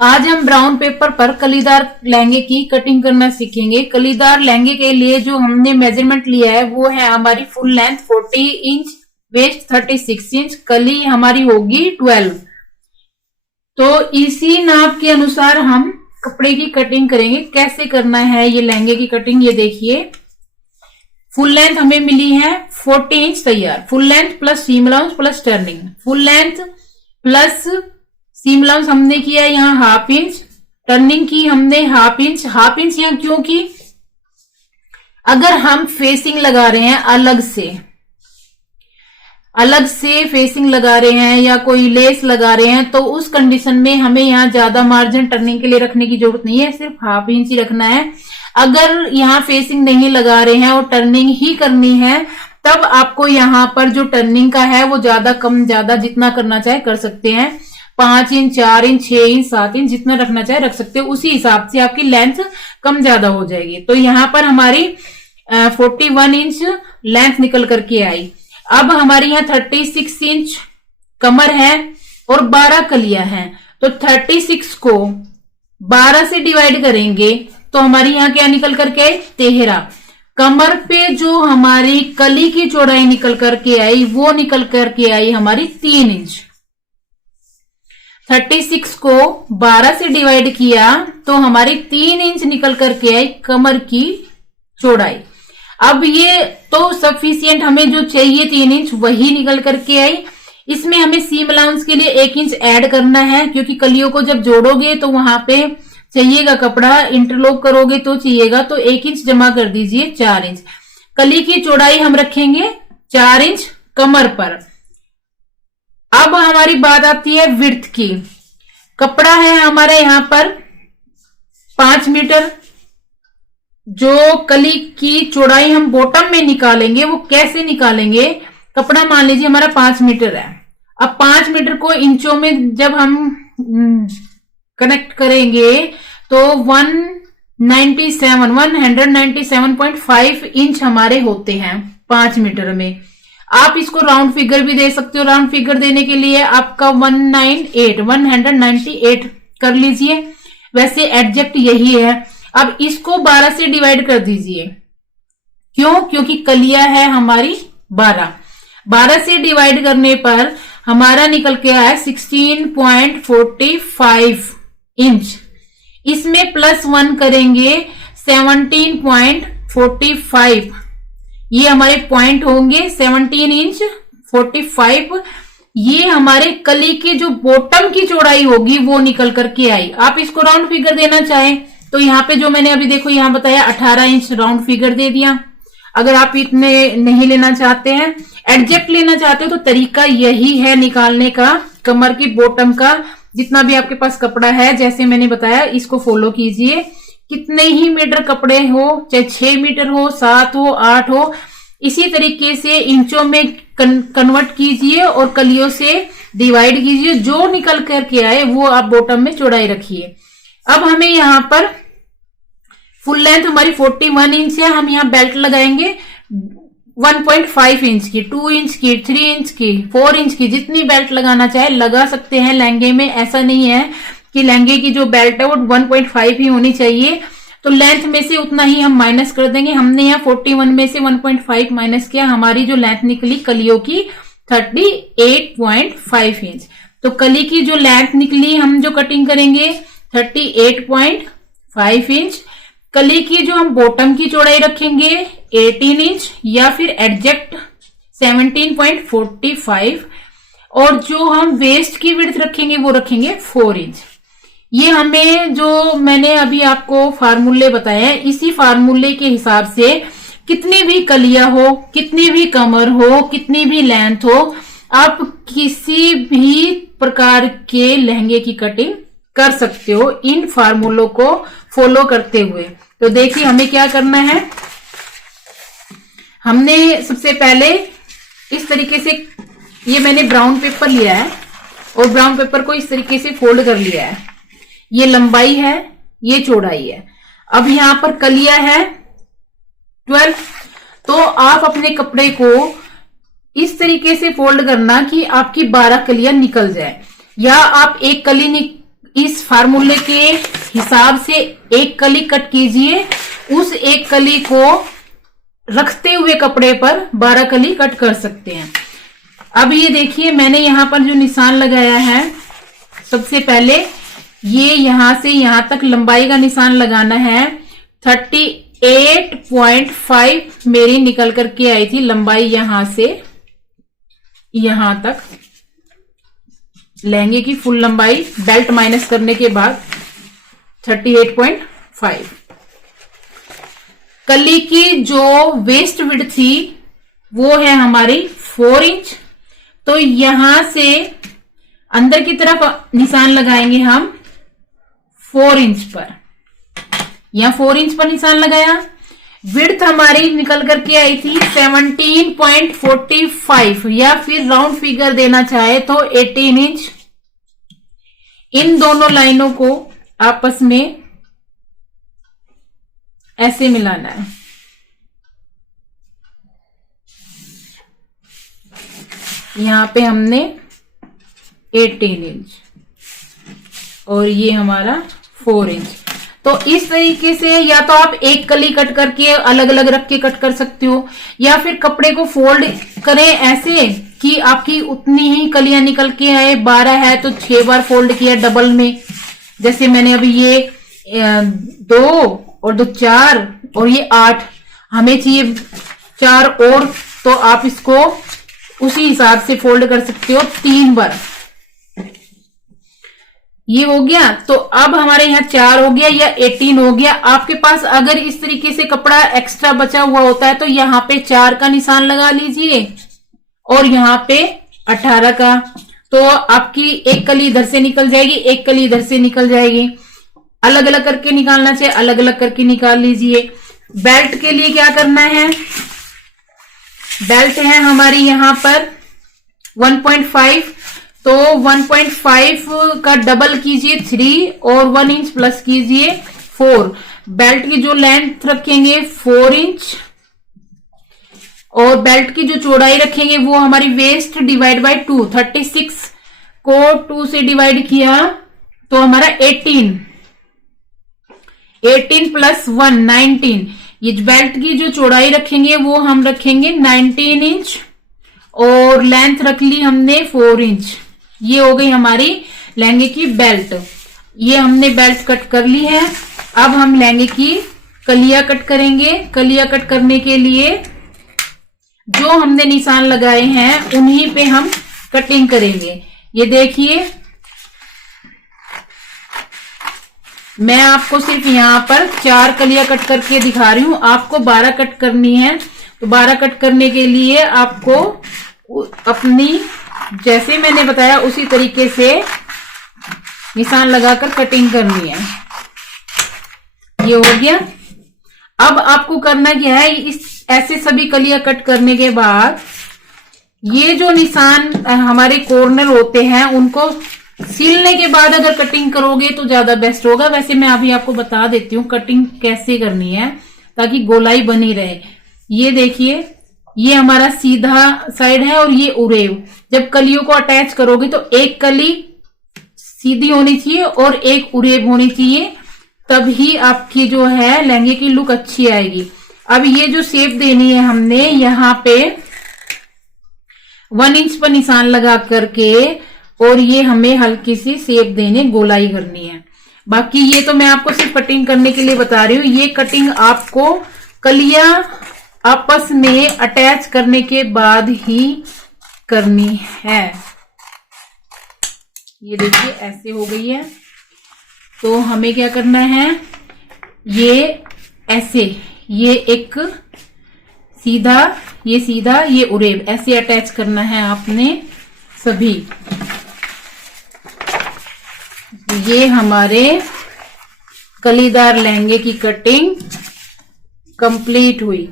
आज हम brown paper पर कलीदार लहंगे की कटिंग करना सीखेंगे। कलीदार लहंगे के लिए जो हमने मेजरमेंट लिया है वो है हमारी full length 40 inch, waist 36 inch, कली हमारी होगी 12। तो इसी नाप के अनुसार हम कपड़े की कटिंग करेंगे। कैसे करना है ये लहंगे की कटिंग, ये देखिए। फुल लेंथ हमें मिली है 40 इंच तैयार। Full length plus seam allowance plus turning, full length plus seam allowance हमने किया यहाँ हाफ इंच, टर्निंग की हमने हाफ इंच। हाफ इंच यहाँ क्योंकि अगर हम फेसिंग लगा रहे हैं अलग से फेसिंग लगा रहे हैं या कोई लेस लगा रहे हैं, तो उस कंडीशन में हमें यहाँ ज्यादा मार्जिन टर्निंग के लिए रखने की जरूरत नहीं है, सिर्फ हाफ इंच ही रखना है। अगर यहाँ फेसिंग नहीं लगा रहे हैं और टर्निंग ही करनी है, तब आपको यहाँ पर जो टर्निंग का है वो ज्यादा कम ज्यादा जितना करना चाहे कर सकते हैं। 5 इंच, 4 इंच, 6 इंच, 7 इंच जितना रखना चाहे रख सकते हो। उसी हिसाब से आपकी लेंथ कम ज्यादा हो जाएगी। तो यहाँ पर हमारी 41 इंच लेंथ निकल करके आई। अब हमारी यहाँ 36 इंच कमर है और 12 कलियां हैं, तो 36 को 12 से डिवाइड करेंगे तो हमारी यहाँ क्या निकल करके आई 13। कमर पे जो हमारी कली की चौड़ाई निकल करके आई वो निकल करके आई हमारी 3 इंच। 36 को 12 से डिवाइड किया तो हमारी 3 इंच निकल करके आई कमर की चौड़ाई। अब ये तो सफिशियंट, हमें जो चाहिए 3 इंच वही निकल करके आई। इसमें हमें सीम अलाउंस के लिए 1 इंच ऐड करना है, क्योंकि कलियों को जब जोड़ोगे तो वहां पे चाहिएगा कपड़ा, इंटरलॉक करोगे तो चाहिएगा, तो 1 इंच जमा कर दीजिए 4 इंच। कली की चौड़ाई हम रखेंगे 4 इंच कमर पर। अब हमारी बात आती है विड्थ की। कपड़ा है हमारे यहाँ पर 5 मीटर। जो कली की चौड़ाई हम बॉटम में निकालेंगे वो कैसे निकालेंगे, कपड़ा मान लीजिए हमारा 5 मीटर है। अब 5 मीटर को इंचों में जब हम कनेक्ट करेंगे तो 197.5 इंच हमारे होते हैं 5 मीटर में। आप इसको राउंड फिगर भी दे सकते हो। राउंड फिगर देने के लिए आपका 198 कर लीजिए, वैसे एग्जैक्ट यही है। अब इसको 12 से डिवाइड कर दीजिए। क्यों? क्योंकि कलियां है हमारी 12 से डिवाइड करने पर हमारा निकल के आया 16.45 इंच। इसमें +1 करेंगे 17.45, ये हमारे पॉइंट होंगे 17 इंच 45। ये हमारे कली की जो बॉटम की चौड़ाई होगी वो निकल करके आई। आप इसको राउंड फिगर देना चाहें तो यहाँ पे जो मैंने अभी देखो यहाँ बताया 18 इंच राउंड फिगर दे दिया। अगर आप इतने नहीं लेना चाहते हैं, एडजेक्ट लेना चाहते हो, तो तरीका यही है निकालने का। कमर की बॉटम का जितना भी आपके पास कपड़ा है, जैसे मैंने बताया, इसको फॉलो कीजिए। कितने ही मीटर कपड़े हो, चाहे 6 मीटर हो, 7 हो, 8 हो, इसी तरीके से इंचों में कन्वर्ट कीजिए और कलियों से डिवाइड कीजिए। जो निकल करके आए वो आप बॉटम में चौड़ाई रखिए। अब हमें यहाँ पर फुल लेंथ हमारी 41 इंच है। हम यहाँ बेल्ट लगाएंगे 1.5 इंच की, 2 इंच की, 3 इंच की, 4 इंच की, जितनी बेल्ट लगाना चाहे लगा सकते हैं लहंगे में। ऐसा नहीं है कि लहंगे की जो बेल्ट है वो 1.5 ही होनी चाहिए, तो लेंथ में से उतना ही हम माइनस कर देंगे। हमने यहाँ 41 में से 1.5 माइनस किया, हमारी जो लेंथ निकली कलियों की 38.5 इंच। तो कली की जो लेंथ निकली हम जो कटिंग करेंगे 38.5 इंच। कली की जो हम बॉटम की चौड़ाई रखेंगे 18 इंच या फिर एग्जैक्ट 17.45, और जो हम वेस्ट की विड्थ रखेंगे वो रखेंगे 4 इंच। ये हमें जो मैंने अभी आपको फार्मूले बताए हैं, इसी फार्मूले के हिसाब से कितनी भी कलियां हो, कितनी भी कमर हो, कितनी भी लेंथ हो, आप किसी भी प्रकार के लहंगे की कटिंग कर सकते हो इन फार्मूलों को फॉलो करते हुए। तो देखिए हमें क्या करना है। हमने सबसे पहले इस तरीके से, ये मैंने ब्राउन पेपर लिया है और ब्राउन पेपर को इस तरीके से फोल्ड कर लिया है। ये लंबाई है, ये चौड़ाई है। अब यहां पर कलियां है 12, तो आप अपने कपड़े को इस तरीके से फोल्ड करना कि आपकी 12 कलियां निकल जाए, या आप एक कली इस फार्मूले के हिसाब से एक कली कट कीजिए, उस एक कली को रखते हुए कपड़े पर 12 कली कट कर सकते हैं। अब ये देखिए मैंने यहां पर जो निशान लगाया है, सबसे पहले ये यहां से यहां तक लंबाई का निशान लगाना है। 38.5 मेरी निकल करके आई थी लंबाई, यहां से यहां तक लहंगे की फुल लंबाई बेल्ट माइनस करने के बाद 38.5। कली की जो वेस्ट विड्थ थी वो है हमारी 4 इंच। तो यहां से अंदर की तरफ निशान लगाएंगे हम 4 इंच पर, यहां 4 इंच पर निशान लगाया। विड्थ हमारी निकल करके आई थी 17.45 या फिर राउंड फिगर देना चाहे तो 18 इंच। इन दोनों लाइनों को आपस में ऐसे मिलाना है। यहां पे हमने 18 इंच और ये हमारा 4 इंच। तो इस तरीके से या तो आप एक कली कट करके अलग अलग रख के कट कर सकते हो, या फिर कपड़े को फोल्ड करें ऐसे कि आपकी उतनी ही कलियां निकल के आए। 12 है तो 6 बार फोल्ड किया डबल में, जैसे मैंने अभी ये 2 और 2 4 और ये 8, हमें चाहिए 4 और, तो आप इसको उसी हिसाब से फोल्ड कर सकते हो 3 बार। ये हो गया। तो अब हमारे यहाँ 4 हो गया या 18 हो गया। आपके पास अगर इस तरीके से कपड़ा एक्स्ट्रा बचा हुआ होता है तो यहाँ पे 4 का निशान लगा लीजिए और यहाँ पे 18 का। तो आपकी एक कली इधर से निकल जाएगी, एक कली इधर से निकल जाएगी। अलग अलग करके निकालना चाहिए, अलग अलग करके निकाल लीजिए। बेल्ट के लिए क्या करना है, बेल्ट है हमारी यहाँ पर 1.5, तो 1.5 का डबल कीजिए 3 और 1 इंच प्लस कीजिए 4। बेल्ट की जो लेंथ रखेंगे 4 इंच और बेल्ट की जो चौड़ाई रखेंगे वो हमारी वेस्ट डिवाइड बाय 2, 36 को 2 से डिवाइड किया तो हमारा 18 प्लस 1 19। ये बेल्ट की जो चौड़ाई रखेंगे वो हम रखेंगे 19 इंच और लेंथ रख ली हमने 4 इंच। ये हो गई हमारी लहंगे की बेल्ट। ये हमने बेल्ट कट कर ली है। अब हम लहंगे की कलियां कट करेंगे। कलियां कट करने के लिए जो हमने निशान लगाए हैं उन्हीं पे हम कटिंग करेंगे। ये देखिए मैं आपको सिर्फ यहाँ पर 4 कलियां कट करके दिखा रही हूं, आपको 12 कट करनी है। तो 12 कट करने के लिए आपको अपनी जैसे मैंने बताया उसी तरीके से निशान लगाकर कटिंग करनी है। ये हो गया। अब आपको करना क्या है, इस ऐसे सभी कलियां कट करने के बाद ये जो निशान हमारे कॉर्नर होते हैं उनको सिलने के बाद अगर कटिंग करोगे तो ज्यादा बेस्ट होगा। वैसे मैं अभी आपको बता देती हूँ कटिंग कैसे करनी है ताकि गोलाई बनी रहे। ये देखिए ये हमारा सीधा साइड है और ये उरेब। जब कलियों को अटैच करोगे तो एक कली सीधी होनी चाहिए और एक उरेब होनी चाहिए, तभी आपकी जो है लहंगे की लुक अच्छी आएगी। अब ये जो शेप देनी है हमने यहाँ पे 1 इंच पर निशान लगा करके और ये हमें हल्की सी शेप देने गोलाई करनी है। बाकी ये तो मैं आपको सिर्फ कटिंग करने के लिए बता रही हूँ। ये कटिंग आपको कलियां आपस में अटैच करने के बाद ही करनी है। ये देखिए ऐसे हो गई है। तो हमें क्या करना है, ये ऐसे ये एक सीधा ये उरेब ऐसे अटैच करना है आपने सभी। ये हमारे कलीदार लहंगे की कटिंग कंप्लीट हुई।